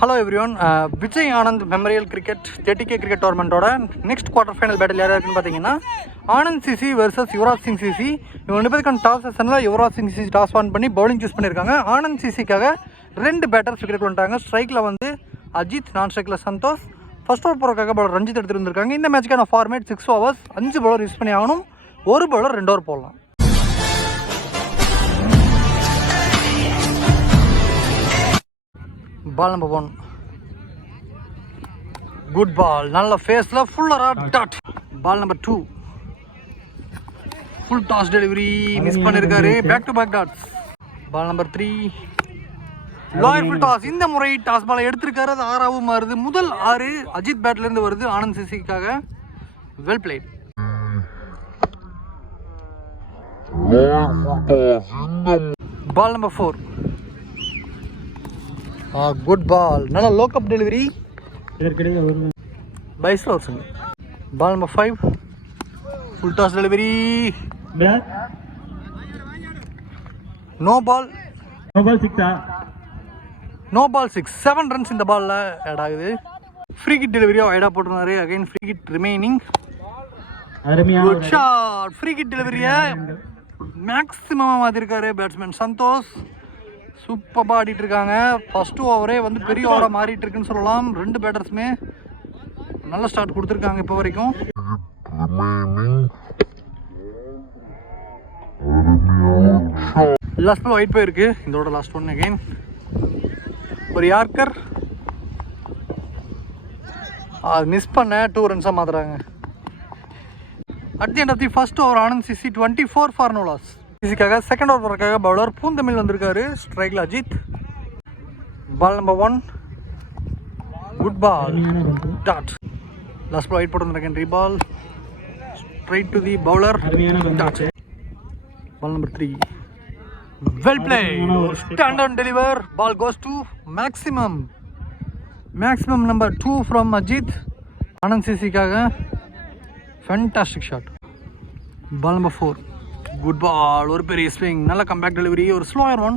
Hello everyone, Vijay Anand Memorial Cricket 30K Cricket Tournament next quarter final battle யாரா இருக்குன்னு பாத்தீங்கன்னா Anand CC vs Yuvraj Singh CC. இவங்க ரெண்டு பேருக்கான டாஸ் செஷன்ல Yuvraj Singh CC toss won பண்ணி பவுலிங் சூஸ் பண்ணிருக்காங்க. ஆனந்த் சிசிக்காக ரெண்டு பேட்டர்ஸ் விக்கெட் வந்துட்டாங்க. ஸ்ட்ரைக்ல வந்து அஜித், நான் ஸ்ட்ரைக்ல சந்தோஷ். ஃபர்ஸ்ட் ஓவர் போறதுக்காக பவுலர் ரஞ்சித் எடுத்து வந்திருக்காங்க. இந்த மேட்ச்க்கான ஃபார்மேட் 6 ஓவர்ஸ், 5 பவுலர் யூஸ் பண்ணி ஆகணும். ஒரு பவுலர் 2 ஓவர் போடலாம். Ball number 1. Good ball. Nalla face la full dot. Ball number 2. Full toss delivery. Miss பண்ணிருக்காரு. Back to back dots. Ball number 3. Lower full toss. இந்த முறை டாஸ் பால் எடுத்திருக்காரு. அது 6ஆவும் மாறுது. முதல் 6 அஜித் பேட்ல இருந்து வருது Anand சிசிக்காக. Well played. Ball number 4. Good ball. Nalla low cup delivery. By slows. Ball number 5. Full toss delivery. No ball. No ball 6. No ball 6. 7 runs in the ball add ஆகுது. Free hit delivery ஐடா போட்டுறாரு. Again free hit remaining. Good shot. Free hit delivery maximum மாத்திருக்காரு batsman Santhosh. சூப்பராக ஆடிட்டு இருக்காங்க. First ஓவரே வந்து பெரிய ஓவராக மாறிட்டு இருக்குன்னு சொல்லலாம். ரெண்டு பேட்டர்ஸுமே நல்ல ஸ்டார்ட் கொடுத்துருக்காங்க இப்போ வரைக்கும். லாஸ்ட் பால் ஒயிட் போயிருக்கு. இதோட லாஸ்ட் ஒன் அகைன் ஒரு யார்க்கர் அது மிஸ் பண்ண 2 ரன்ஸாக மாத்துறாங்க. At the end of the first over Anand CC 24 for no loss. சிசிக்காக செகண்ட் ஓவர் போறதுக்காக பவுலர் பூந்தமிழ் வந்திருக்காரு. ஸ்ட்ரைக்ல Ajith. Ball number 1. Good ball dot. Last ball wide போட்டு வந்திருக்கேன். Reball straight to the bowler dot. Ball number 3. Well play. Stand and deliver. Ball goes to maximum number 2 from Ajith. Anand சிசிக்காக fantastic shot. Ball number 4. Good ball. ஒரு பெரிய swing. நல்ல comeback delivery. ஒரு slower one.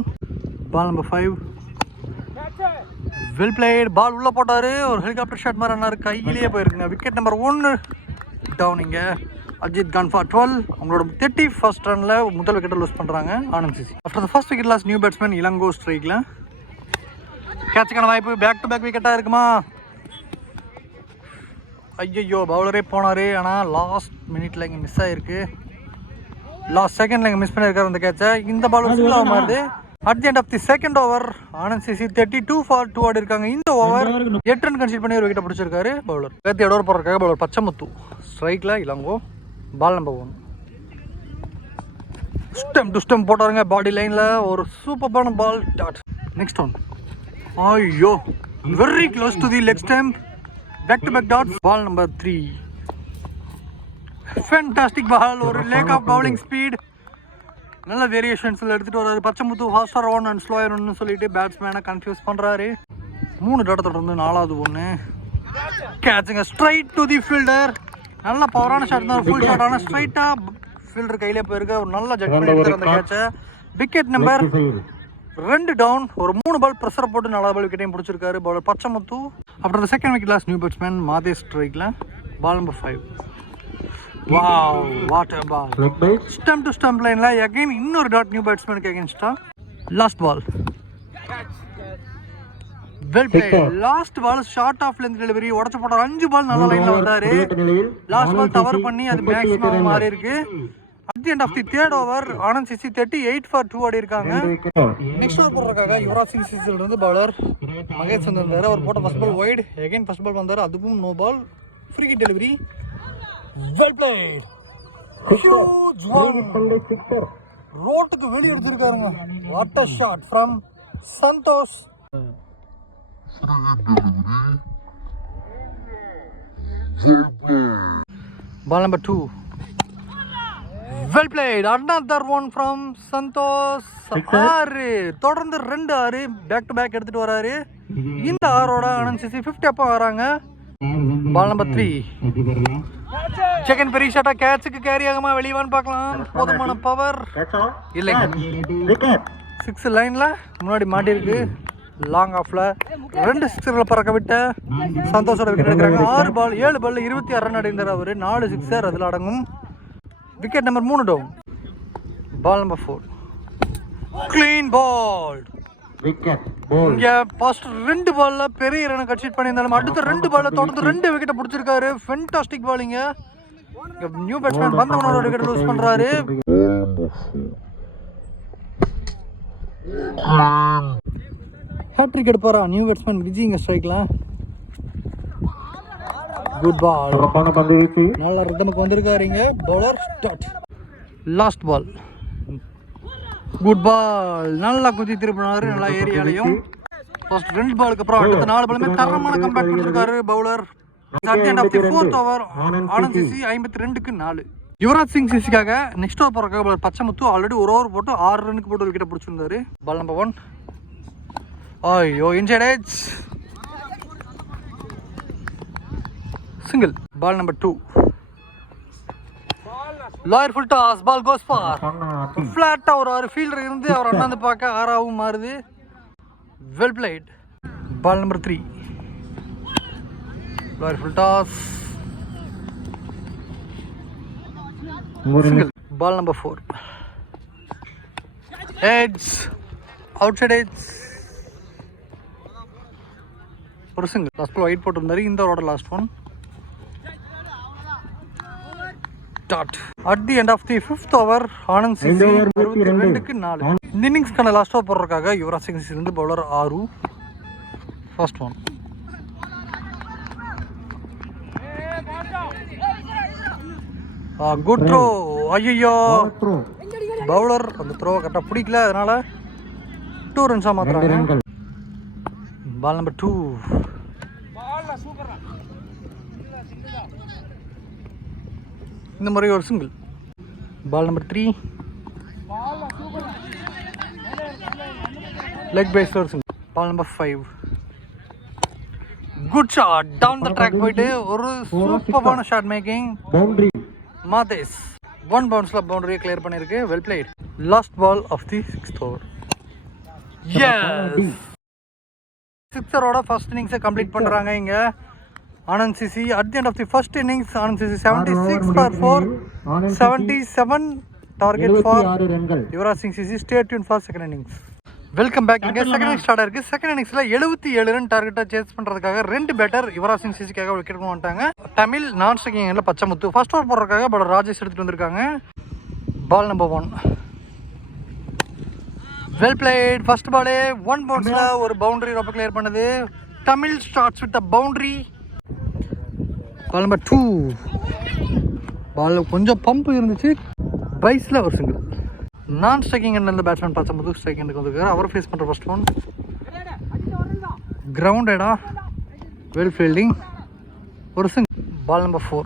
Ball number 5. Well played. Ball உள்ள போட்டாரு. ஒரு helicopter shot மாதிரி ஆனாரு. கையிலேயே போயிருக்குங்க. Wicket number 1 down. இங்க அஜித் கான் ஃபார் 12. அவங்களோட 31st ரன்ல முதல் விக்கெட்டை லூஸ் பண்றாங்க Anand CC. After the first wicket loss new batsman Elango ஸ்ட்ரைக்ல. கேட்சுக்கான வாய்ப்பு. பேக் டு பேக் விக்கெட்டா இருக்குமா? ஐயோ பவுலரே போனாரு. ஆனால் லாஸ்ட் மினிட்ல இங்கே மிஸ் ஆயிருக்கு. லாஸ்ட் செகண்ட்ல இங்கே மிஸ் பண்ணியிருக்காரு அந்த கேட்சை. இந்த பால் ஃபுல்லாக மாறுது. At the end of the second over Anand CC 32 for 2 ஆடி இருக்காங்க. இந்த ஓவர் 8 ரன் கன்சிடர் பண்ணி ஒரு விக்கெட் பிடிச்சிருக்காரு பவுலர். 2 ஓவர் போடுறதுக்காக பவுலர் பச்சமுத்து. ஸ்ட்ரைக்ல Elango. Ball number 1. Stump to stump போட்டாருங்க பாடி லைன்ல. ஒரு சூப்பரான பால் டாட். Next one. ஐயோ very close to the leg stump. Back to back dots. Ball number 3. Fantastic ball. ஒரு லேக் ஆஃப் பவுலிங் ஸ்பீட். நல்ல வேரியேஷன்ஸ்ல எடுத்துட்டு வராரு Pachamuthu. Faster one and slower ஒன்னு சொல்லிட்டு பேட்ஸ்மேனை கன்ஃபியூஸ் பண்றாரு. 3 டாட் தொடர்ந்து 4வது ஒன்று. கேட்சுங்க ஸ்ட்ரைட் டு தி ஃபீல்டர். நல்ல பவரான ஷாட் தான். ஃபுல் ஷாட் ஆனா ஸ்ட்ரைட்டா ஃபீல்டர் கையில போயிருக்க. ஒரு நல்ல ஜட்மெண்ட் எடுத்து அந்த கேட்சை. Wicket number 2 down. ஒரு 3 பால் ப்ரெஷர் போட்டு 4வது பால் விக்கெட்டையும் பிடிச்சிருக்காரு bowler Pachamuthu. After the second wicket lost new batsman Madhesh ஸ்ட்ரைக்ல. Ball number 5. Wow, what a ball. Stump to stump line la again இன்னொரு டாட் நியூ பேட்ஸ்மேனுக்கு அகைன்ஸ்டா. Last ball. Well played. Last ball short of length delivery. உடைச்சு போட்ட 5 பால் நல்ல லைன்ல வந்தாரு. Last ball cover பண்ணி அது மேக்ஸிமம் மாறி இருக்கு. At the end of the third over Anand CC 38 for 2 ஆடி இருக்காங்க. நெக்ஸ்ட் ஓவர் போடுறதுக்காக யுவராஜ் சிங் சிசில இருந்து பவுலர் மகேஷ் வந்திருந்தாரு. அவர் போட்ட first ball wide. Again first ball வந்தாரு. அதுவும் no ball. Free hit delivery. Well played. Huge one. ரோட்டுக்கு வெளிய எடுத்துருக்காருங்க. What a shot from Santhosh. Ball number 2. Well played. Another one from Santhosh. 6 தொடர்ந்து 2 6 பேக் டு பேக் எடுத்துட்டு வராரு. இந்த 6ஓட ஆனந்த் சிசி 50 அப்ப வராங்க. Ball number 3. செகண்ட் பெரிய ஷாட்டா. கேட்சுக்கு கேரி ஆகுமா வெளியவான்னு பார்க்கலாம். போதுமான பவர் இல்லைங்க. 6 லைன்ல முன்னாடி மாட்டிருக்கு. லாங் ஆஃப்ல 2 சிக்ஸர்களை பறக்க விட்ட சந்தோஷோட விக்கெட் எடுக்கிறாங்க. 6 பால் 7 பால் 26 ரன் அடைந்தார் அவர். 4 சிக்ஸர் அதில் அடங்கும். Wicket number 3 down. Ball number 4 clean ball. இங்க ஃபர்ஸ்ட் 2 பால்ல பெரிய ரன் கட்சிட் பண்ணியிருந்தாலும் அடுத்த 2 பால்ல தொடர்ந்து 2 விக்கெட்டை பிடிச்சிருக்காரு. ஃபென்டாஸ்டிக் பாலிங்க. நியூ பேட்ஸ்மேன் பந்தவனோட விக்கெட் லூஸ் பண்றாரு. ஹேட்ரிக் எடுப்பாரா நியூ பேட்ஸ்மேன் விஜய் இங்க ஸ்ட்ரைக்ல. Good ball. நல்ல ரிதமுக்கு வந்திருக்காருங்க bowler. Start. Last ball. Good ball. நல்லா குதி திருப்பினாரு. நல்லா ஏரியாலையும் ஃபர்ஸ்ட் 2 பாலுக்கு அப்புறம் அடுத்த 4 பாலுமே தரமான கம்பேக் கொடுத்திருக்காரு bowler. At the end of the 4th over, Anand CC 52க்கு 4. யுவராஜ் சிங் சிசிக்காக நெக்ஸ்ட் ஓவர் போறதுக்காக பச்சைமுத்து ஆல்ரெடி ஒரு ஓவர் போட்டு 6 ரனுக்கு போட்டு விக்கெட் பிடிச்சிருந்தாரு. பால் நம்பர் 1. ஐயோ inside edge. Single. Ball number 2. Lower full toss. Ball goes four. ஃபிளாட்டா ஒரு ஃபீல்டர் இருந்து அவர் அண்ணாந்து பார்க்க ஆறாவும் மாறுது. Well played. Ball number 3. Lower full toss. Single. Ball number 4. Edge. Outside edge. ஒரு சிங்கிள். லாஸ்ட் பால் ஒயிட் போட்டிருந்தாரு. இந்த ஓவரோட last one. Dot. At the end of the 5th over Anand CC 62க்கு 4. இந்த இன்னிங்ஸ்க்கான லாஸ்ட் ஓவர் போடுறதுக்காக யுவராஜ் சிங் சிசிலிருந்து பவுலர் ஆரு. First one. Good throw. ஐயோ பவுலர் அந்த த்ரோ கரெக்டாக பிடிக்கல, அதனால 2 ரன்ஸாக மாற்றுறாங்க. Ball number 2. இந்த முறை ஒரு சிங்கிள். Ball number 3. லெக் பேஸ்ல ஒரு single. Ball number 5. Good shot. Down the track போயிட்டு ஒரு சூப்பரான ஷாட் மேக்கிங். பவுண்டரி. மாதேஸ் 1 பவுன்ஸ்ல பவுண்டரியை கிளியர் பண்ணிருக்கு. Well played. Last ball of the 6th over. Yes சிக்ஸரோட ஃபர்ஸ்ட் இன்னிங்ஸை கம்ப்ளீட் பண்றாங்க இங்க Anand CC. At the end of the first innings Anand CC 76 for 4, 77 target for Yuvraj Singh CC. Stay tuned for second innings. Welcome back. இங்கே second innings start ஆயிருக்கு. Second இன்னிங்ஸில் 77 run டார்கெட்டாக chase பண்ணுறதுக்காக 2 batter Yuvraj Singh சிசிக்காக விக்கெட் கொண்டு வந்துட்டாங்க. தமிழ் நான் ஸ்ட்ரைக்கிங்கில் பச்சைமுத்து. ஃபர்ஸ்ட் ஓவர் போடுறதுக்காக பட் ராஜேஷ் எடுத்துகிட்டு வந்திருக்காங்க. Ball number 1. Well played. First பாலே 1 பவுன்ஸில் ஒரு பவுண்டரி ரொம்ப கிளியர் பண்ணுது. Tamil starts with a boundary. Ball number 2. Ball கொஞ்சம் பம்ப் இருந்துச்சு. பைஸில் ஒரு சிங்கிள். நான் ஸ்ட்ரைக்கிங் இருந்த பேட்ஸ்மேன் பச்சைமுத்து ஸ்ட்ரைக்கிங் வந்துருக்காரு. அவர் ஃபேஸ் பண்ணுற ஃபர்ஸ்ட் ஒன். கிரவுண்டடா. Well fielding. ஒரு single. Ball number 4.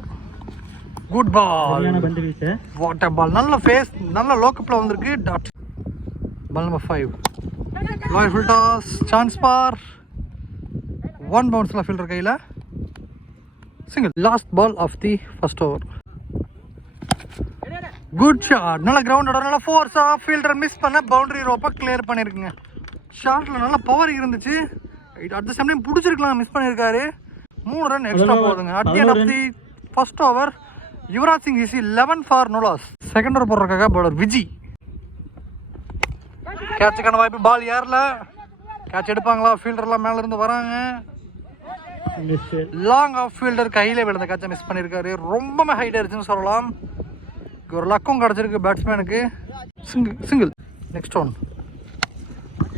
Good ball. வாட்டர் பால். நல்ல ஃபேஸ் நல்ல லோக்கப்பில் வந்திருக்கு. Dot. Ball number 5. Lower full toss. Chance பார். 1 பவுன்ஸில் ஃபீல்டர் கையில் single. Last ball of the first over. Good shot. நல்ல கிரவுண்டோட நல்ல ஃபோர்ஸாக ஃபீல்டர் மிஸ் பண்ண பவுண்டரி ரோப்பை கிளியர் பண்ணியிருக்குங்க. ஷாட்டில் நல்ல பவர் இருந்துச்சு. அட் த சேம் டைம் பிடிச்சிருக்கலாம், மிஸ் பண்ணியிருக்காரு. 3 ரன் எக்ஸ்ட்ரா போகுதுங்க. At the end of the first over Yuvraj Singh CC 11 for no loss. Second over போடுறதுக்காக பவுலர் விஜய். கேட்சுக்கான வாய்ப்பு. பால் ஏறல. கேட்ச் எடுப்பாங்களா? ஃபீல்டர்லாம் மேலே இருந்து வராங்க. லாங் ஆஃப் ஃபீல்டர் கையில் விழுந்த கேட்சை மிஸ் பண்ணியிருக்காரு. ரொம்பவே ஹைட் ஆயிடுச்சுன்னு சொல்லலாம். ஒரு லக்கும் கிடச்சிருக்கு பேட்ஸ்மேனுக்கு. Single. Next one.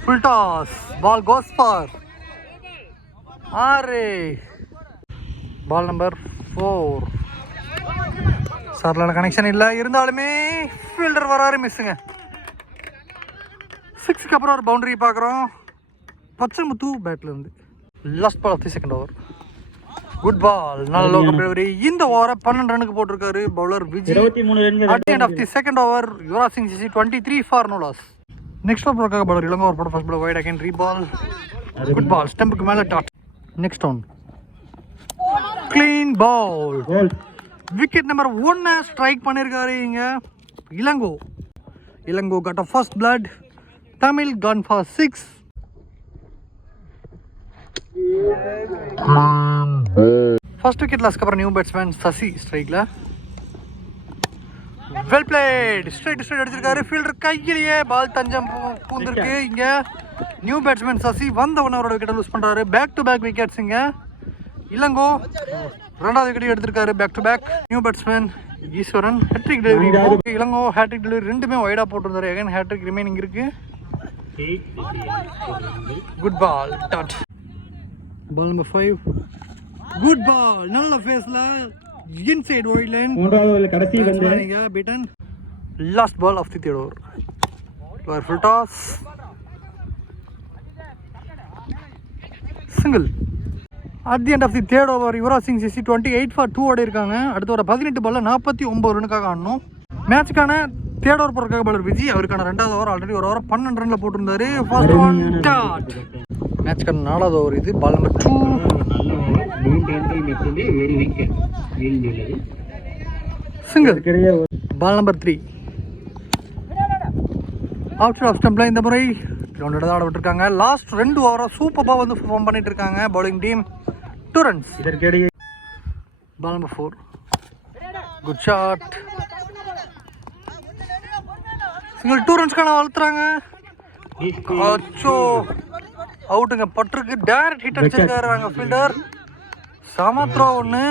Full toss. Ball goes for 6. Ball number 4. சர்லான கனெக்ஷன் இல்லை, இருந்தாலுமே ஃபீல்டர் வராரு. மிஸ்ஸுங்க. 6க்கு அப்புறம் ஒரு பவுண்டரி பார்க்குறோம் பச்சைமுத்து பேட்டில் இருந்து. Last ball of the second over. Good ball. நல்ல லோக்கல் டெலிவரி. இந்த ஓவரை 12 ரனுக்கு போட்டிருக்காரு bowler Vijay. At the end of the second over Yuvraj Singh CC 23 for no loss. Next over போடுறதுக்காக பவுலர் இளங்கோ ஓவர் போட first ball wide again reball. Good ball. ஸ்டம்புக்கு மேலே dot. Next one. Clean ball. Wicket number 1 strike பண்ணியிருக்காரு இங்க Elango. Elango got a first blood. Tamil gone for 6. First wicket லாஸ்க்கு அப்புறம் new batsman Sasi ஸ்ட்ரைக்ல. Well played. Straight அடிச்சிருக்காரு. ஃபீல்டர் கையிலேயே பால் தஞ்சம் பூந்திருக்கு. இங்க நியூ பேட்ஸ்மேன் சசி வந்தவன அவரோட விக்கெட்டை லூஸ் பண்றாரு. Back to back wickets. இங்க இளங்கோ ரெண்டாவது விக்கெட் எடுத்திருக்காரு. Back to back. New batsman Eswaran hattrick delivery. Ilango hattrick delivery ரெண்டுமே வைடா போட்டிருந்தாரு. அகைன் ஹேட்ரிக் ரிமைனிங் இருக்கு. Good ball. Dot. Ball number 5. Good ball. நல்ல ஃபேஸ்ல inside wide line. மூன்றாவது ஓவர்ல கடைசி பந்து beaten. Last ball of the third over. Lower full toss. Single. At the end of the third over, Yuvraj Singh CC 28 for 2 ஓடி இருக்காங்க. அடுத்து ஒரு 18 பால்ல 49 ரனுக்காக ஆடணும். மேட்ச்க்கான தேர்ட் ஓவர் போறதுக்காக பாலர் விஜய். அவருக்கான ரெண்டாவது ஓவர் ஆல்ரெடி ஒரு ஓவர் 12 ரன்ல போட்டிருந்தாரு. First one dot. மேட்ச்க்கான நாலாவது ஓவர் இது. Ball number 2. Single. Ball number 3. Outside of stump line இந்த முறை கிரவுண்டட் ஆட விட்டுருக்காங்க. லாஸ்ட் 2 ஓவரா சூப்பரா வந்து பெர்ஃபார்ம் பண்ணிட்டு இருக்காங்க bowling team. 2 runs. Ball number 4. Good shot. Single 2 runs கான வளர்த்துறாங்க. அச்சோ அவுட்டுங்க பட்டிருக்கு. டைரக்ட் ஹிட் அடிச்சிருக்காங்க ஃபீல்டர். சம த்ரோ ஒன்று.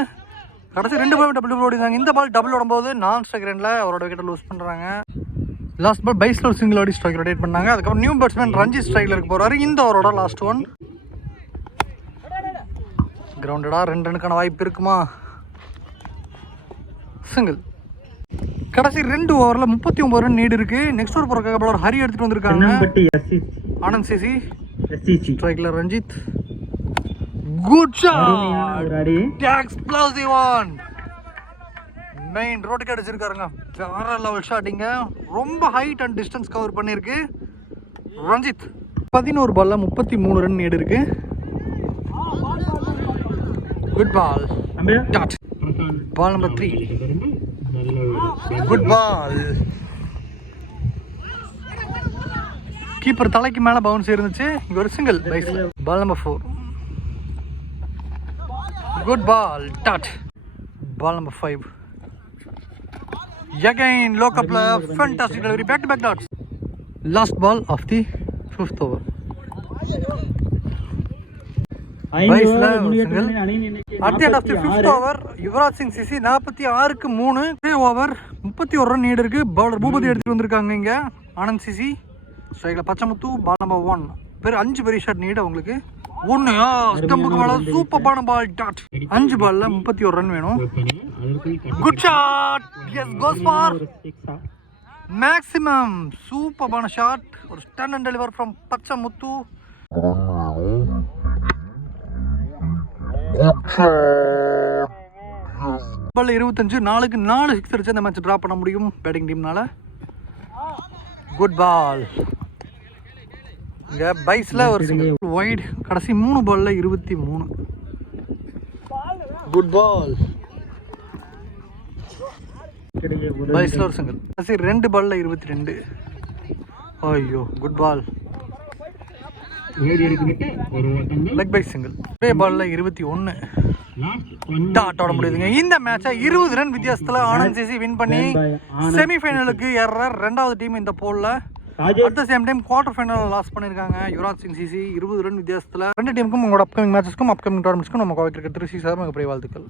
கடைசி 2 பால் டபுள் ஓடினாங்க. இந்த பால் டபுள் ஓடும்போது நான் ஸ்ட்ரைக் ரன்ல அவரோட விக்கெட்டை லூஸ் பண்ணுறாங்க. லாஸ்ட் பால் பைஸ்ல ஒரு சிங்கிள் ஓடி ஸ்ட்ரைக் ரொட்டேட் பண்ணாங்க. அதுக்கப்புறம் நியூ பேட்ஸ்மேன் ரஞ்சித் ஸ்ட்ரைக்ல இருக்க போறாரு. இந்த ஓவரோட லாஸ்ட் ஒன். கிரவுண்டடா 2 ரனுக்கான வாய்ப்பு இருக்குமா? சிங்கிள். கடைசி 2 ஓவரில் 39 ரன் நீடு இருக்கு. நெக்ஸ்ட் ஓவர் போறதுக்காக பாலர் ஹரி எடுத்துட்டு வந்திருக்காங்க. ஆனந்த் சிசி ஸ்ட்ரைக்ல Ranjith. Good shot. Explosive one. Main ரோட்டுக்கு அடிச்சிருக்காருங்க. வேற லெவல் ஷாட்டிங்க. ரொம்ப ஹைட் அண்ட் டிஸ்டன்ஸ் கவர் பண்ணிருக்கு ரஞ்சித். 11 பால்ல 33 ரன் நீடு இருக்கு. Good ball. Dot. Ball number 3. Good ball. Keeper தலைக்கு மேல பவுன்ஸ் இருந்துச்சு. இங்க ஒரு சிங்கிள் பைஸ்ல. Ball number 4. Good ball. Dot. Ball number 5. Again, low up, fantastic delivery. Back to back dots. Last ball of the 5th over. At the end of the 5th over, Yuvraj Singh CC 46க்கு 3 over 31 run need இருக்கு. Bowler Boopathi எடுத்துட்டு வந்திருக்காங்க. இங்க Anand CC ஸ்ட்ரைக்ல Pachamuthu. Ball number 1. பேர் 5 பெரிய shot need அவங்களுக்கு. ஒன்னு ஸ்டம்புக்கு மேல சூப்பரான பால். டாட். 5 பால்ல 31 ரன் வேணும். Good shot. Yes, goes for maximum. சூப்பரான ஷாட். ஒரு stun and deliver from Pachamuthu. Ball 25. 4க்கு 4 சிக்ஸ் அடிச்சு அந்த மேட்ச் டிரா பண்ண முடியும் பேட்டிங் டீம்னால. குட் பால். இங்க பைஸ்ல ஒரு சிங்கிள் வைட். கடைசி 3 பால்ல 23. குட் பால். பைஸ்ல ஒரு சிங்கிள். கடைசி 2 பால்ல 22. ஐயோ good ball. Leg bye single. ஒரே பால்ல 21. டாட் ஆட முடியுதுங்க. இந்த மேட்சை 20 ரன் வித்தியாசத்துல ஆனந்த் சிசி வின் பண்ணி செமிஃபைனலுக்கு ஏற 2வது டீம் இந்த போல்ல. At the same time quarter final loss பண்ணிருக்காங்க யுவராஜ் சிங் சிசி 20 ரன் வித்தியாசத்துல. 2 டீமுக்கும் உங்களோட அப்கமிங் மேட்சஸ்க்கும் அப்கமிங் டோர்னமெண்ட்ஸ்க்கும் நம்ம கோவை கிரிக்கெட் 360 மிகப்பெரிய வாழ்த்துக்கள்.